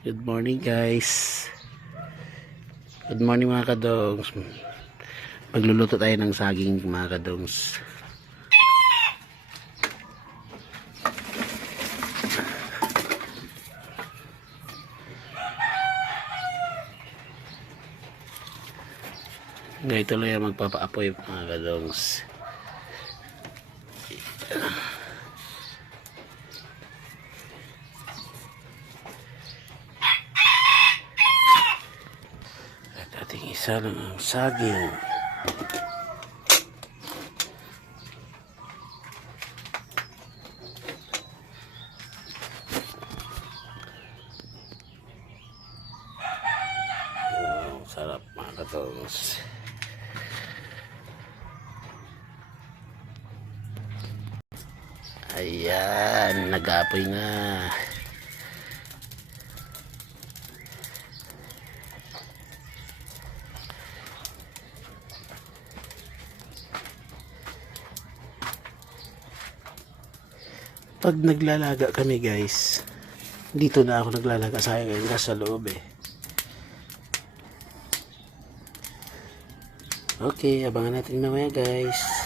Good morning guys. Good morning mga kadongs. Magluluto tayo ng saging mga kadongs. Ngayon tuloy ang magpapaapoy mga kadongs. At ating isa ng saging. Sarap mga kadongs. Ayan, nag-aapoy na. Pag naglalaga kami guys, dito na ako naglalaga, sayang ngayon nasa loob eh. Okay, abangan natin mamaya guys.